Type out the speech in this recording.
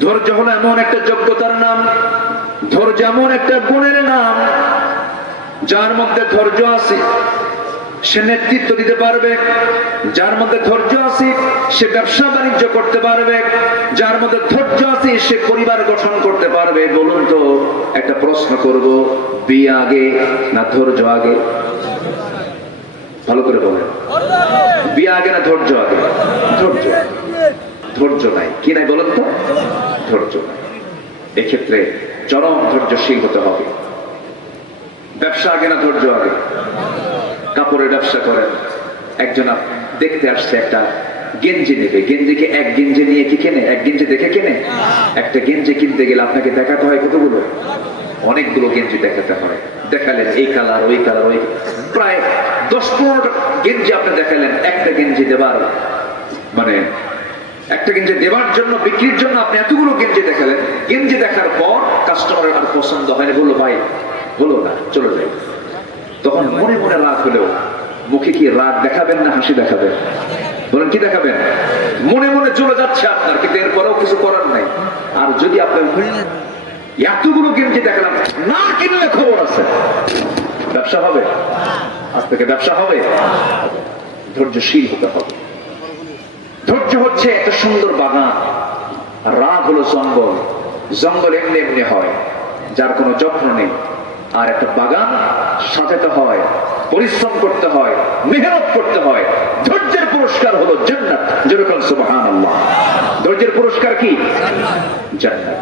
ধৈর্য হলো এমন একটা যোগ্যতার নাম, ধৈর্য এমন একটা গুণের নাম, যার মধ্যে ধৈর্য আছে সে নেতৃত্ব দিতে পারবে, যার মধ্যে ধৈর্য আছে সে ব্যবসা বাণিজ্য করতে পারবে, যার মধ্যে ধৈর্য আছে সে পরিবার গঠন করতে পারবে। বলুন তো, একটা প্রশ্ন করব, বিয়ে আগে না ধৈর্য আগে? ভালো করে বলেন, বিয়ে আগে না ধৈর্য আগে? ধৈর্য। ধৈর্য নাই, কি নাই বলেন তো? ধৈর্য নাই। এক্ষেত্রে চরম ধৈর্যশীল হতে হবে। ব্যবসা আগে না ধৈর্য আগে? কাপড়ের ব্যবসা করেন, একজন দেখতে আসছে একটা গেঞ্জি নেবে, গেঞ্জিকে এক গেঞ্জি নিয়ে কি কেনে? এক গেঞ্জি দেখে কেনে? একটা গেঞ্জি কিনতে গেলে আপনাকে দেখাতে হয় কতগুলো? অনেকগুলো গেঞ্জি দেখাতে হয়। দেখালেন এই কালার, ওই কালার, ওই প্রায় 10-15 গেঞ্জি আপনি দেখালেন, একটা গেঞ্জি দেবার মানে একটা গেঞ্জি দেবার জন্য, বিক্রির জন্য আপনি এতগুলো গেঞ্জি দেখালেন। গেঞ্জি দেখার পর কাস্টমারের আর পছন্দ হয়নি, বললো ভাই হলো না, চলে যাই। তখন মনে মনে রাগ হলেও মুখে কি রাগ দেখাবেন না হাসি দেখাবেন? বলেন, কি দেখাবেন? মনে মনে চলে যাচ্ছে আপনার, কিন্তু এরপরেও কিছু করার নাই। আর যদি আপনার এতগুলো গেঞ্জি দেখালাম, না কিনলে খবর আছে, ব্যবসা হবে? আজ থেকে ব্যবসা হবে? ধৈর্যশীল হতে হবে। ধৈর্য হচ্ছে একটা সুন্দর বাগান, আর রাগ হলো জঙ্গল। জঙ্গল এমনি এমনি হয়, যার কোনো যত্ন নেই। আর একটা বাগান সাজাতে হয়, পরিশ্রম করতে হয়, মেহনত করতে হয়। ধৈর্যের পুরস্কার হলো জান্নাত। যেরকম সুবহানাল্লাহ, ধৈর্যের পুরস্কার কি? জান্নাত।